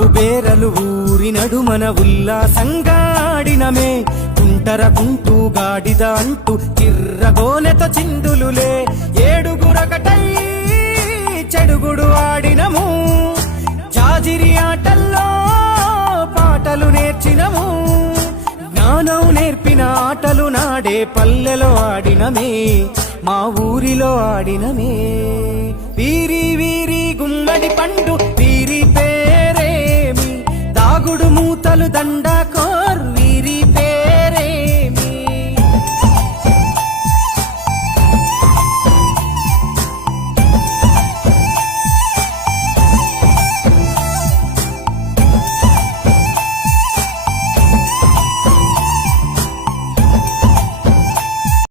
ఉప్పు బేరలు ఊరి నడుమన ఉల్లాసంగా ఆడినమే కుంటర కుంటూ గాడిద అంటూ కిర్రగోనెత చిందులులే ఏడుగురకటై చెడుగుడు ఆడినము జాజిరి ఆటల్లో పాటలు నేర్చినము జ్ఞానం నేర్పిన ఆటలు నాడే పల్లెలో ఆడినమే మా ఊరిలో ఆడినమే వీరి వీరి గుమ్మడి పండు వీరి పేరేమి దాగుడు మూతలు దండాకో